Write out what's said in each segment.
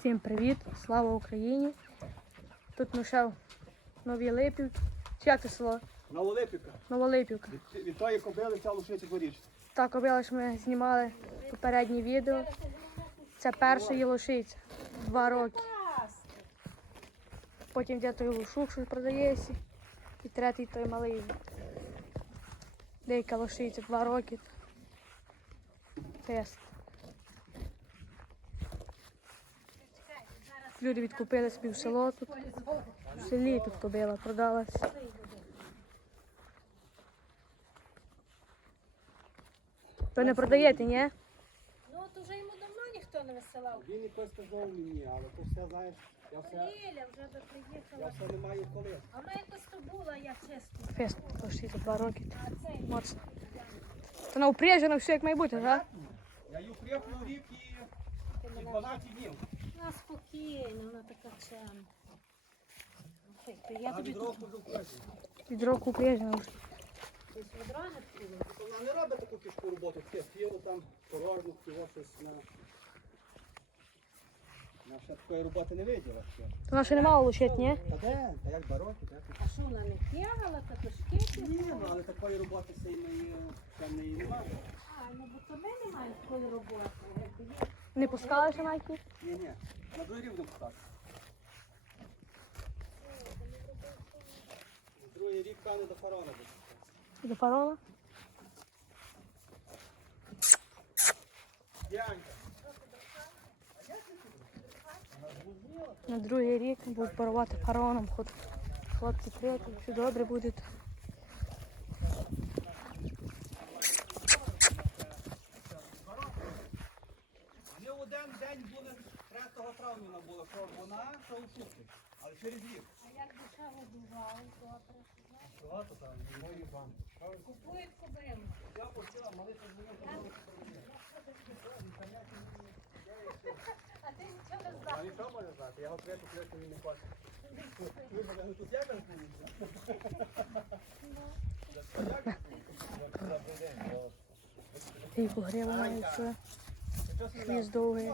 Всім привіт! Слава Україні! Тут ми ще в Новій Липівці. Чи це село? Новолипівка. Новолипівка. Від, від тої кобили ця лошиця дворічна. Так, обіла ж ми знімали попереднє відео. Це перша її лошиця. Два роки. Потім де той лошук, що продається. І третій той малий. Деяка лошиця, два роки. Тест. Люди відкупили собі в село тут. В селі тут кобила продалась. Ви не продаєте, ні? Ну, от уже йому давно ніхто не висилав. Він якось сказав мені, але то все, знаєш, я все, Ліля вже би я приїхала. все не маю коли. А вона якось то була, я чесно. Фест лошиця, два роки. А цей Моцно. То вона упряжена все як має бути, так? Я її припнув рік і, і 12 днів. Вона спокійна, вона така чемна. Я тобі тут року до кожного. Від року упряжена вже. щось відра не вкинула. Вона не робить таку тяжку роботу, таке сіло там, порожню, всього щось на... Вона ще такої роботи не виділа. ще. Вона ще не мала лошить, ні? Та де? Та як бароки, так? А що вона не бігала, та пішки Ні, ну, але такої роботи сильної там не немає. А, ну бо то ми не маємо такої роботи. Не пускали ще їх? Ні, ні, на другий рівень писати. Другий рік певно до фарона буде. До фарола? Янька. На другий рік будуть парувати фараоном. Ход- Хлопці приїхали, все добре буде. Вони в один день були 3 травня вона була, що вона, що у сутки. Але через рік. А як дешево буває, добре. Багато там, мої банки. Купують кобилу. Я почала молити з ними. А ти нічого не знаєш. А він що може знати? Я його третю клетку не бачу. Ви мене тут як не І погріла навіть все. Хвіст довгий.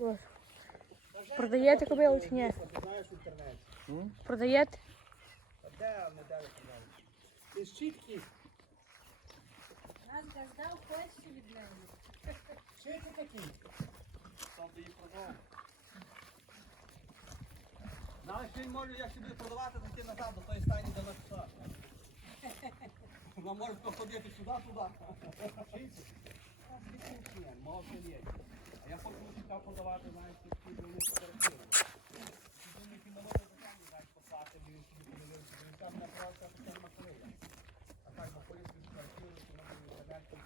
Ось. Продаєте кобилу чи ні? Ти знаєш в інтернеті. Продаєте? А де не де ви казали? Ти щітки. Нас газда в Польщі від неї. Чи ти такий? Там ти їх продав. Знаєш, він може, якщо буде продавати, то йти назад до тої стані, де написав. Вона може походити сюди, туди. Шийці? Ні, мого все є. А я хочу сюди подавати, знаєш, такі вони кооперативи. Вони ті молоді самі, знаєш, послати, бо він там набрався, а потім накрив. А так, бо поїздки з квартири, то вони інтернету,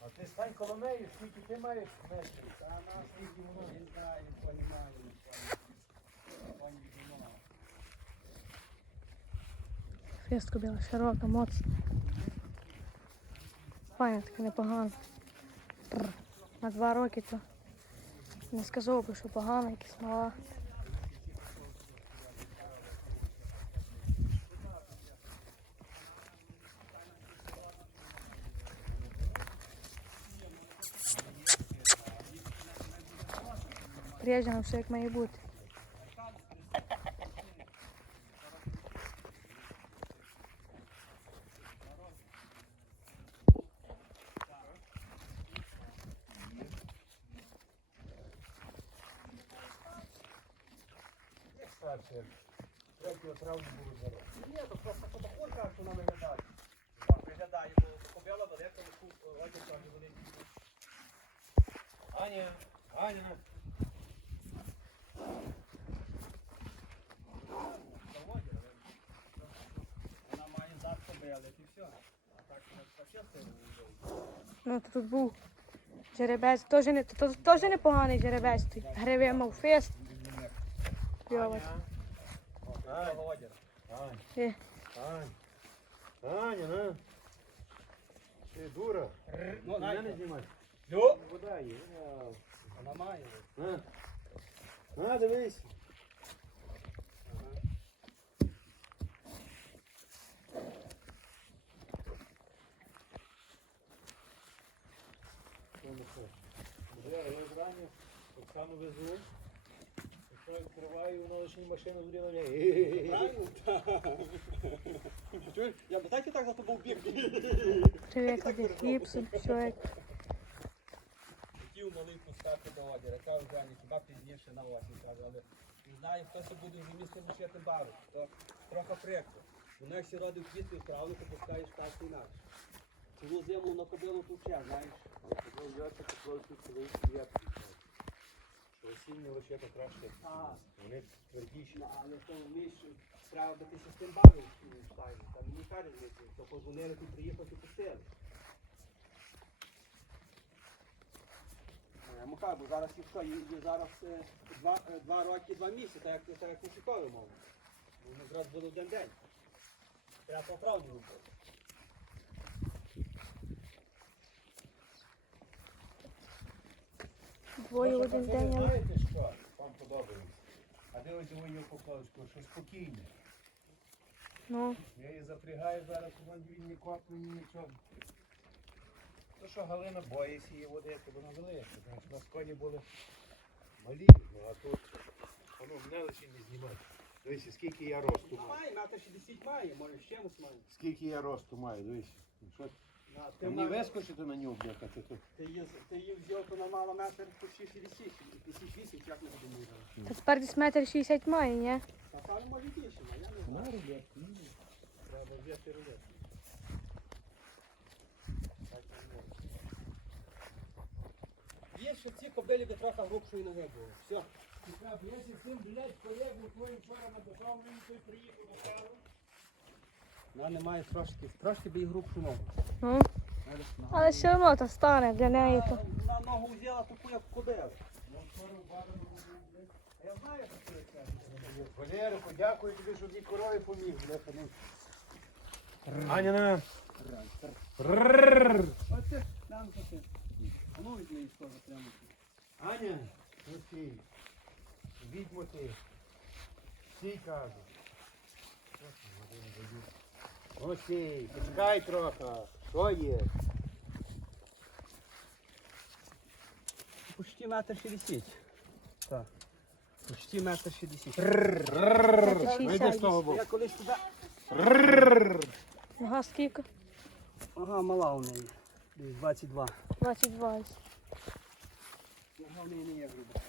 А ти стань коло неї, скільки ти маєш метрів. та нас скільки воно, він знає, він понімає, він пані відмова. Фест кобила широка, моцна. Файна, така непогана. На два роки то не сказав би, що погана, якась мала. Режемо все як має бути. Старше, третього травня було здорово. Ні, то просто фотофорка, як вона виглядає. Так, виглядає, бо кобила далеко, одяг великий. Аня, Аня, Вона має зад кобили, і все. А так Ну, то тут був жеребець, теж не, то, то, теж непоганий жеребець. Гриве мав фест. Кльово. Заводять. Ань, Е, Ань, Аня, на. Ти дура. Ну, Мене Надя. знімай. Йо! Вода є. Вона має. На. На, дивись. Тому що Я, я зраню Оксану везу. Я відкриваю, воно лише машину зрівняє. Правильно? Чуєш? Я б так і так за тобою біг. Привіт, один хліб, собі, все. Хотів малий пускати до озера, казав Женя, хіба пізніше на осінь, каже, але не знаю, хто це буде вже місце лишити бару, то трохи прикро. Воно як сіроди в квітку вправно, то пускаєш так і інакше. Цілу зиму на кобилу тут ще, знаєш. Що осінні лише то краще. Вони твердіші. але то вмієш, треба битися з тим баром ставити. Там мені кажуть, то позвонили, ти приїхав, ти пустили. Я йому бо зараз їх що, є, є зараз е, два, е, два роки, два місяці, так як, так як мов. Вони якраз були один день. Треба по травні робити. Двоє один день, але Знаєте що? Вам подобається. А де ось ви її покличку, що спокійне. ну, Я її запрягаю зараз, вон він не копне, ні нічого. То що Галина боїться її водити, вона велика. Знаєш, на сконі були малі, ну а тут воно мене лише не знімає. Дивіться, скільки я росту маю. має, метр 60 має, може ще має. Скільки я росту маю, дивіться. Ти, мені мав- вискочити на нього бляхати тут? ти, її, ти її взяв, то вона мала метр 60, 58, як не думаю. та тепер десь метр шістдесят має, ні? Та там може більше, а я не знаю. Треба взяти рулет. Є ще ці кобилі, де трохи грубшої ноги було. Все. Я зі цим, блядь, колегу твоїм вчора написав, він той приїхав до тебе. Вона не має трошки, трошки би і грубшу ногу. Ну, але все одно то стане для неї то. Вона ногу взяла таку, як кобила. Я знаю, що це. Валерику, дякую тобі, що мені корові поміг, ну. Аня, на. Оце, там таке. Ну прямо. Аня, ну ти, відьмо ти, ти, почекай трохи, що є? Почти метр 60. Так. Почти метр 60. Метр Вийди з шістдесят. того боку. Я колись туди. Ага, скільки? Ага, мала у неї. Десь 22. 22. ось. Нога в неї не є груба.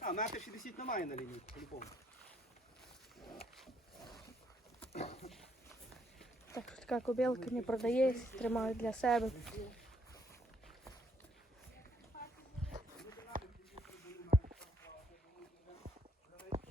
А, метр 60 немає на лінії, по-любому. Так що така кобілка не продається, тримають для себе.